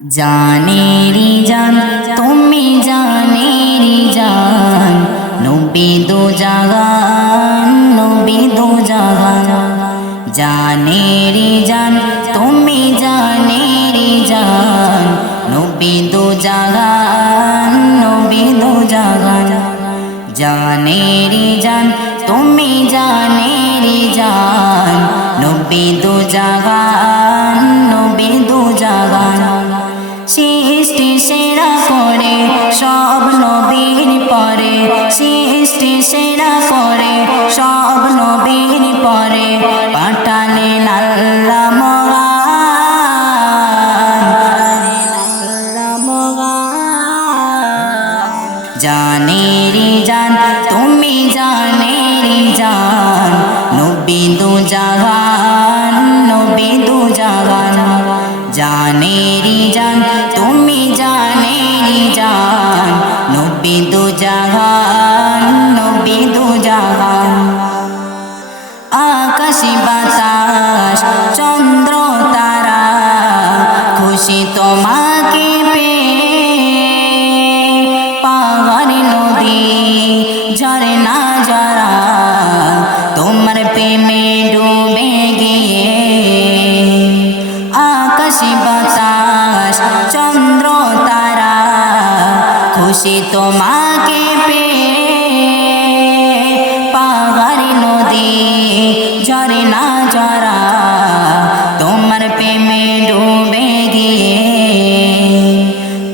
জানেরি জান তুমি জানেরি জান, নবী দো জাহান নবী দো জাহান। জানেরি জান তুমি জানেরি জান, নবী দো জাহান নবী দো জাহান। জানেরি জান তুমি জানেরি জান, নবী দো জাহান নবী দো জাহান। সৃষ্টি সেরা করে সব নবীর পরে, সৃষ্টি সেরা করে সব নবীর পরে, পাঠালেন আল্লাহ মহান। জানেরি জান তুমি জানেরি জান, নবী দো জাহান নবী দো জাহান। জানেরি জান তুমি জানেরি জান, নবী দো জাহান নবী দো জাহান। আকাশ বাতাস চন্দ্র তারা খুশি তোমাকে পেয়ে, পাহাড় নদী ঝরনা যারা তোমার প্রেমে ডুবে গিয়ে। আকাশ বাতাস চন্দ্র তারা খুশি তোমাকে পেয়ে, পাহাড় নদী ঝরনা যারা তোমার প্রেমে ডুবে গিয়ে।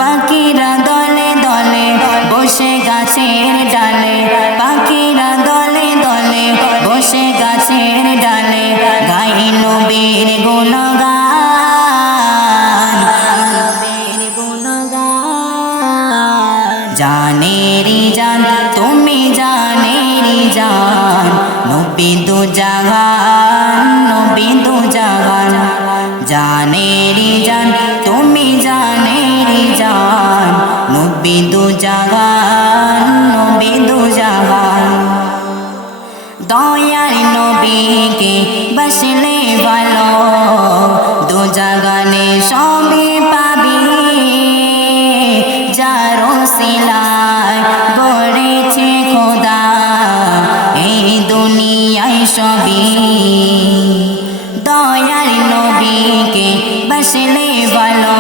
পাখিরা দলে দলে বসে গাছের ডালে, পাখিরা দলে দলে বসে গাছের ডালে, গাই নবীর গুণগান নবীর গুণগান। জানেরি জান তুমি জানেরি জান, নবী দো জাহান নবী দো জাহান। জানেরি জান তুমি জানেরি জান, নবী দো জাহান নবী দো জাহান। দয়ার নবীকে বসলে ভালো, দো জাহানে সবই পাবি, যার ওসিলায় গড়েছে খোদা এই দুনিয়ায় সবই। দয়ার নবীকে বসলে ভালো,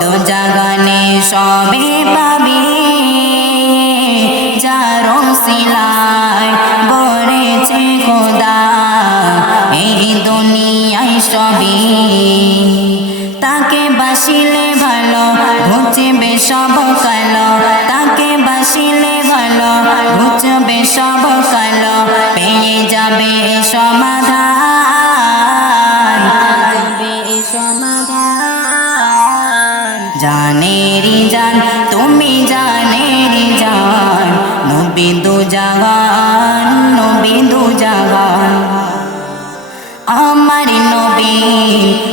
দো জাহানে সবই পাবি, যার ওসিলায় গড়েছে খোদা এই দুনিয়ায় সবই। তাকে বাসিলে ভালো ঘুচবে সব কালো, তাকে বাসিলে ভালো ঘুচবে সব কালো, পেয়ে যাবে সমাধান যাবে সমাধান। জানেরি জান তুমি জানেরি জান, নবী দো জাহান নবী দো জাহান। আমার নবী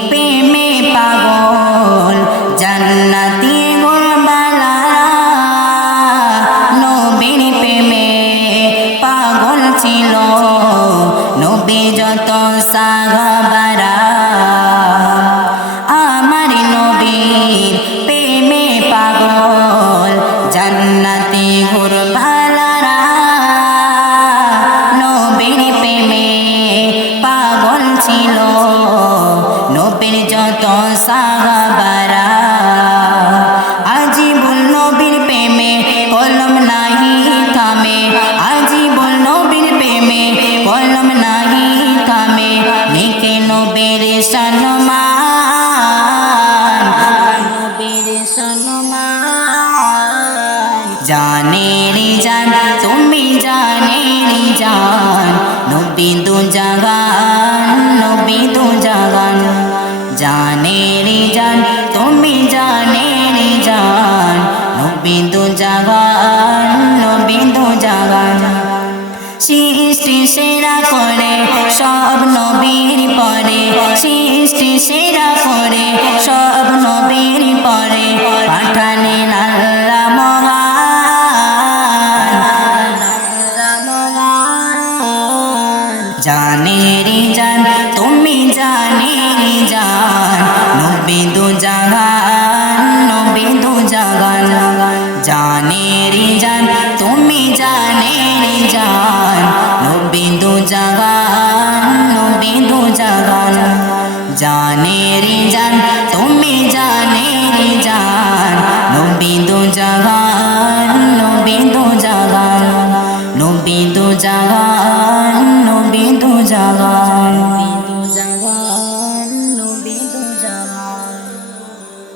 প্রেমে পাগল জান্নাতি গোলবালারা, নবীর প্রেমে পাগল ছিল নবী যত সাহাবারা। আমার নবীর প্রেমে পাগল জান্নাতি গোলবালারা, নবীর প্রেমে পাগল ছিল জাগান নবী দু জাগান জানেরি জান তুমি জানেরি জান নবী দু জাগান নবী দু জাগান নবী দু জাগান নবী দু জাগান